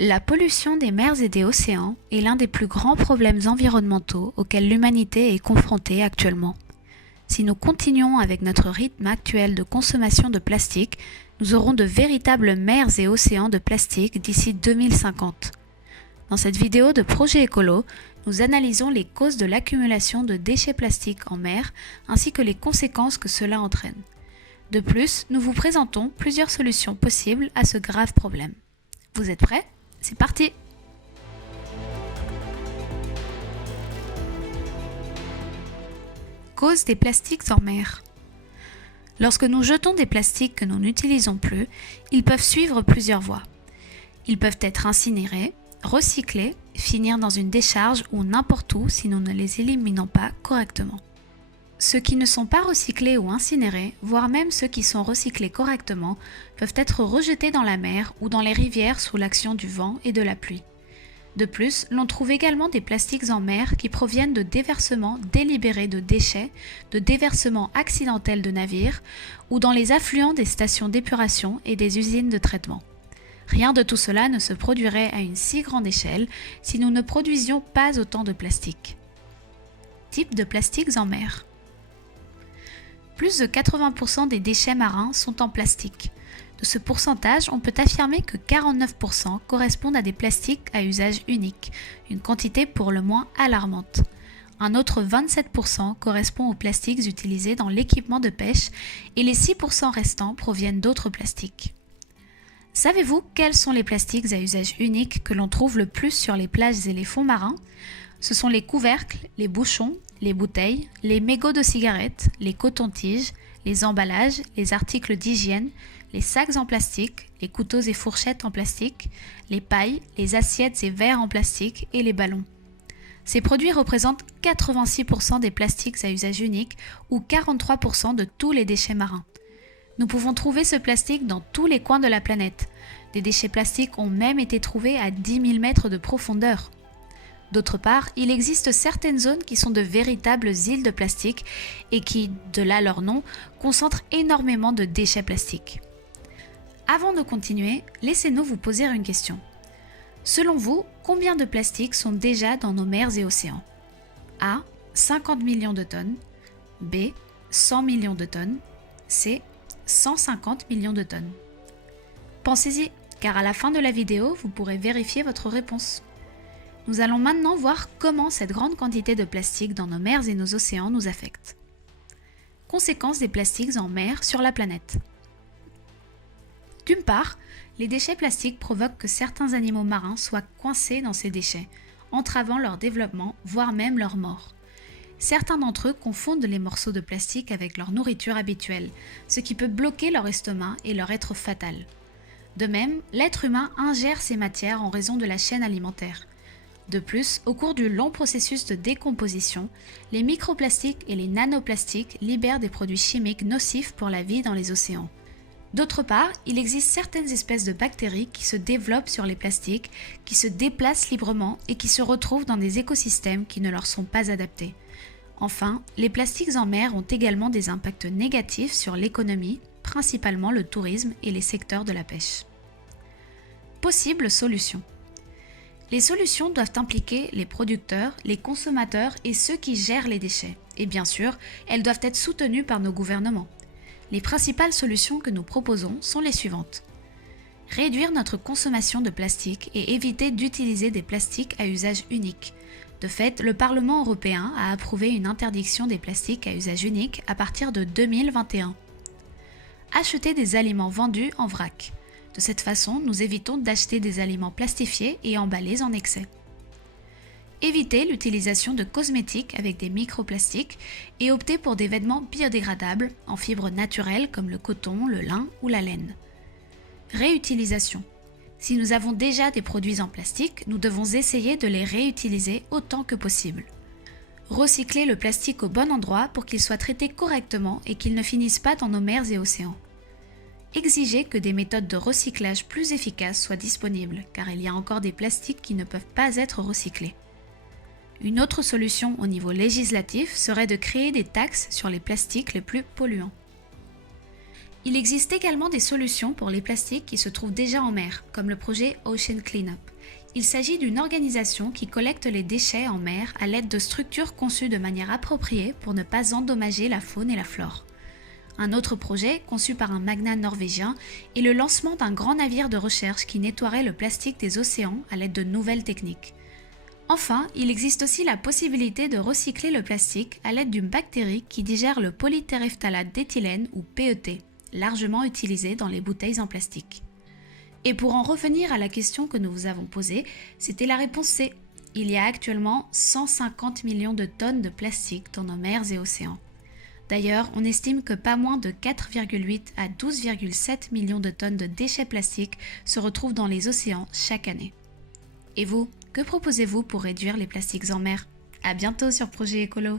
La pollution des mers et des océans est l'un des plus grands problèmes environnementaux auxquels l'humanité est confrontée actuellement. Si nous continuons avec notre rythme actuel de consommation de plastique, nous aurons de véritables mers et océans de plastique d'ici 2050. Dans cette vidéo de Projet Écolo, nous analysons les causes de l'accumulation de déchets plastiques en mer ainsi que les conséquences que cela entraîne. De plus, nous vous présentons plusieurs solutions possibles à ce grave problème. Vous êtes prêts ? C'est parti! Cause des plastiques en mer. Lorsque nous jetons des plastiques que nous n'utilisons plus, ils peuvent suivre plusieurs voies. Ils peuvent être incinérés, recyclés, finir dans une décharge ou n'importe où si nous ne les éliminons pas correctement. Ceux qui ne sont pas recyclés ou incinérés, voire même ceux qui sont recyclés correctement, peuvent être rejetés dans la mer ou dans les rivières sous l'action du vent et de la pluie. De plus, l'on trouve également des plastiques en mer qui proviennent de déversements délibérés de déchets, de déversements accidentels de navires ou dans les affluents des stations d'épuration et des usines de traitement. Rien de tout cela ne se produirait à une si grande échelle si nous ne produisions pas autant de plastique. Type de plastiques en mer. Plus de 80% des déchets marins sont en plastique. De ce pourcentage, on peut affirmer que 49% correspondent à des plastiques à usage unique, une quantité pour le moins alarmante. Un autre 27% correspond aux plastiques utilisés dans l'équipement de pêche et les 6% restants proviennent d'autres plastiques. Savez-vous quels sont les plastiques à usage unique que l'on trouve le plus sur les plages et les fonds marins ? Ce sont les couvercles, les bouchons, les bouteilles, les mégots de cigarettes, les cotons-tiges, les emballages, les articles d'hygiène, les sacs en plastique, les couteaux et fourchettes en plastique, les pailles, les assiettes et verres en plastique et les ballons. Ces produits représentent 86% des plastiques à usage unique ou 43% de tous les déchets marins. Nous pouvons trouver ce plastique dans tous les coins de la planète. Des déchets plastiques ont même été trouvés à 10 000 mètres de profondeur. D'autre part, il existe certaines zones qui sont de véritables îles de plastique et qui, de là leur nom, concentrent énormément de déchets plastiques. Avant de continuer, laissez-nous vous poser une question. Selon vous, combien de plastiques sont déjà dans nos mers et océans ? A. 50 millions de tonnes. B. 100 millions de tonnes. C. 150 millions de tonnes. Pensez-y, car à la fin de la vidéo, vous pourrez vérifier votre réponse. Nous allons maintenant voir comment cette grande quantité de plastique dans nos mers et nos océans nous affecte. Conséquences des plastiques en mer sur la planète. D'une part, les déchets plastiques provoquent que certains animaux marins soient coincés dans ces déchets, entravant leur développement, voire même leur mort. Certains d'entre eux confondent les morceaux de plastique avec leur nourriture habituelle, ce qui peut bloquer leur estomac et leur être fatal. De même, l'être humain ingère ces matières en raison de la chaîne alimentaire. De plus, au cours du long processus de décomposition, les microplastiques et les nanoplastiques libèrent des produits chimiques nocifs pour la vie dans les océans. D'autre part, il existe certaines espèces de bactéries qui se développent sur les plastiques, qui se déplacent librement et qui se retrouvent dans des écosystèmes qui ne leur sont pas adaptés. Enfin, les plastiques en mer ont également des impacts négatifs sur l'économie, principalement le tourisme et les secteurs de la pêche. Possibles solutions. Les solutions doivent impliquer les producteurs, les consommateurs et ceux qui gèrent les déchets. Et bien sûr, elles doivent être soutenues par nos gouvernements. Les principales solutions que nous proposons sont les suivantes. Réduire notre consommation de plastique et éviter d'utiliser des plastiques à usage unique. De fait, le Parlement européen a approuvé une interdiction des plastiques à usage unique à partir de 2021. Acheter des aliments vendus en vrac. De cette façon, nous évitons d'acheter des aliments plastifiés et emballés en excès. Éviter l'utilisation de cosmétiques avec des microplastiques et opter pour des vêtements biodégradables en fibres naturelles comme le coton, le lin ou la laine. Réutilisation. Si nous avons déjà des produits en plastique, nous devons essayer de les réutiliser autant que possible. Recycler le plastique au bon endroit pour qu'il soit traité correctement et qu'il ne finisse pas dans nos mers et océans. Exiger que des méthodes de recyclage plus efficaces soient disponibles, car il y a encore des plastiques qui ne peuvent pas être recyclés. Une autre solution au niveau législatif serait de créer des taxes sur les plastiques les plus polluants. Il existe également des solutions pour les plastiques qui se trouvent déjà en mer, comme le projet Ocean Cleanup. Il s'agit d'une organisation qui collecte les déchets en mer à l'aide de structures conçues de manière appropriée pour ne pas endommager la faune et la flore. Un autre projet, conçu par un magnat norvégien, est le lancement d'un grand navire de recherche qui nettoierait le plastique des océans à l'aide de nouvelles techniques. Enfin, il existe aussi la possibilité de recycler le plastique à l'aide d'une bactérie qui digère le polytéréphtalate d'éthylène ou PET, largement utilisé dans les bouteilles en plastique. Et pour en revenir à la question que nous vous avons posée, c'était la réponse C. Il y a actuellement 150 millions de tonnes de plastique dans nos mers et océans. D'ailleurs, on estime que pas moins de 4,8 à 12,7 millions de tonnes de déchets plastiques se retrouvent dans les océans chaque année. Et vous, que proposez-vous pour réduire les plastiques en mer ? À bientôt sur Projet Écolo.